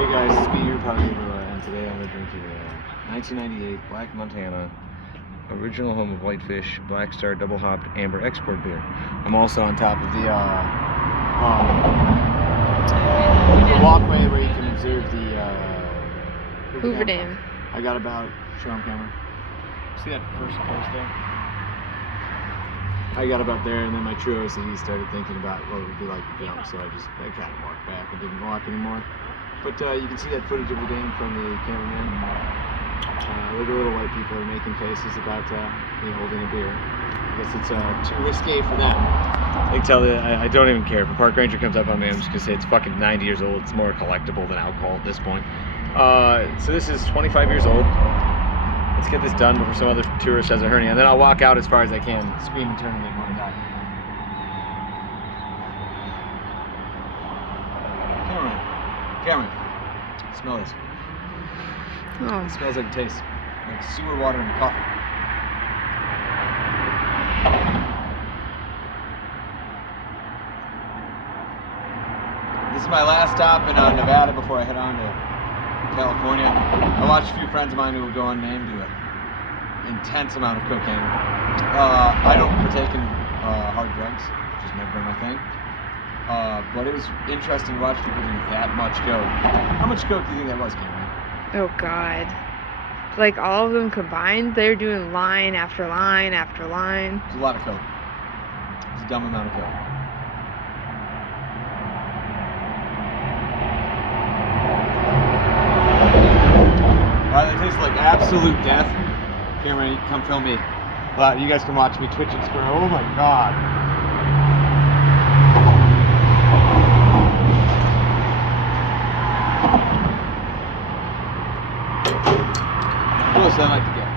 Hey guys, it's me, your Party Hoover, and today I'm drinking a 1998 Black Montana, original home of Whitefish, Black Star Double Hopped Amber Export Beer. I'm also on top of the walkway where you can observe the Hoover Dam. I got about, show on camera. See that first post there? I got about there, and then my true OCD started thinking about what it would be like to jump, so I kind of walked back and didn't walk anymore. But you can see that footage of the dam from the cameraman. Look at little white people are making faces about me holding a beer. I guess it's too risque for them. I can tell that I don't even care. If a park ranger comes up on me, I'm just gonna say it's fucking 90 years old. It's more collectible than alcohol at this point. So this is 25 years old. Let's get this done before some other tourist has a hernia, and then I'll walk out as far as I can, scream eternally and want to die. Cameron, smell this. Oh. It smells like it tastes like sewer water and coffee. This is my last stop in Nevada before I head on to California. I watched a few friends of mine who will go unnamed do an intense amount of cocaine. I don't partake in hard drugs, which has never been my thing. But it was interesting to watch people do that much coke. How much coke do you think that was, Cameron? Oh God. Like all of them combined, they're doing line after line after line. It's a lot of coke. It's a dumb amount of coke. It tastes like absolute death. Cameron, come film me. You guys can watch me twitch and squirm. Oh my God. Close I like to get.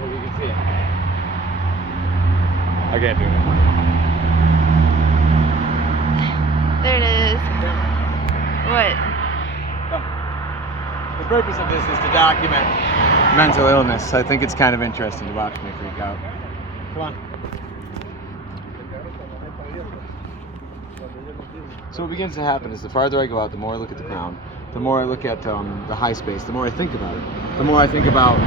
Maybe you can see it. I can't do it. There it is. What? The purpose of this is to document mental illness. I think it's kind of interesting to watch me freak out. Come on. So what begins to happen is the farther I go out, the more I look at the ground, the more I look at the high space, the more I think about it. The more I think about,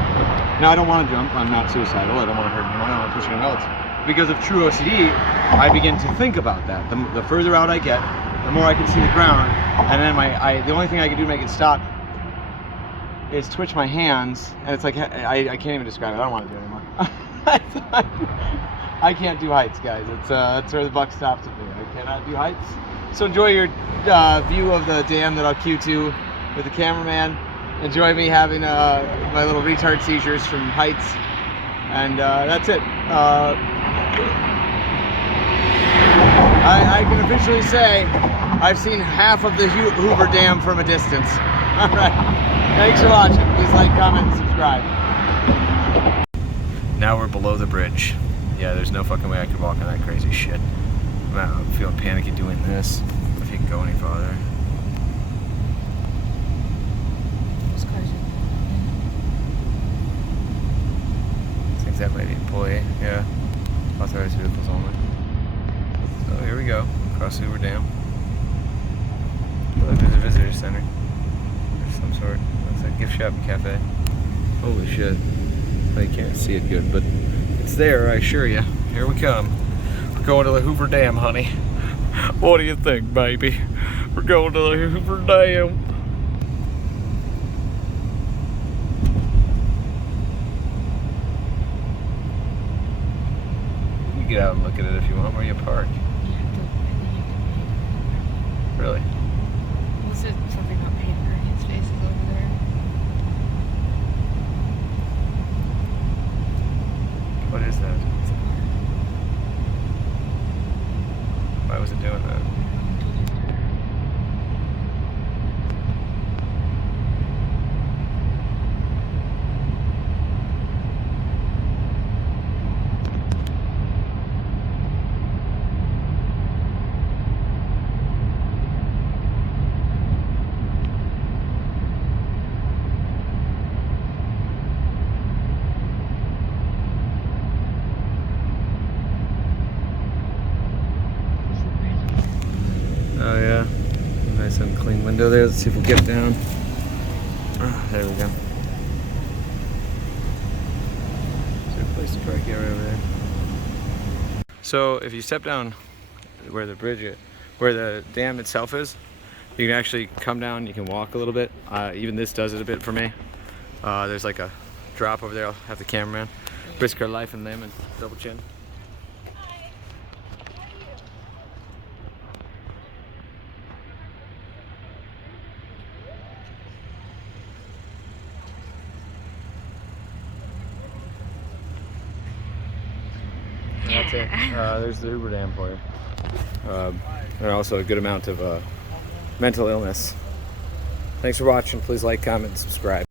now I don't want to jump, I'm not suicidal, I don't want to hurt anyone, I don't want to push anyone else. Because of true OCD, I begin to think about that. The further out I get, the more I can see the ground, and then the only thing I can do to make it stop is twitch my hands, and it's like, I can't even describe it, I don't want to do it anymore. I can't do heights, guys. That's where the buck stops with me. I cannot do heights. So enjoy your view of the dam that I'll cue to with the cameraman. Enjoy me having my little retard seizures from heights, and that's it. I can officially say I've seen half of the Hoover Dam from a distance. All right, thanks for watching. Please like, comment, and subscribe. Now we're below the bridge. Yeah, there's no fucking way I could walk on that crazy shit. I'm feeling panicky doing this. If you can go any farther. That lady employee, yeah. Authorized vehicles only. So here we go, across Hoover Dam. Look, there's a visitor center. Of some sort. Looks like a gift shop and cafe. Holy shit. I can't see it good, but it's there, I assure you. Here we come. We're going to the Hoover Dam, honey. What do you think, baby? We're going to the Hoover Dam. Get out and look at it if you want. Where you park? Really? This is something about paper. His face is over there. What is that? Why was it doing that? window there. Let's see if we get down. There we go. There's a place to park right over there. So if you step down where the bridge is, where the dam itself is, you can actually come down, you can walk a little bit. Even this does it a bit for me. There's like a drop over there. I'll have the cameraman risk our life and limb and double chin. That's it. There's the Hoover Dam for you. And also a good amount of mental illness. Thanks for watching. Please like, comment, and subscribe.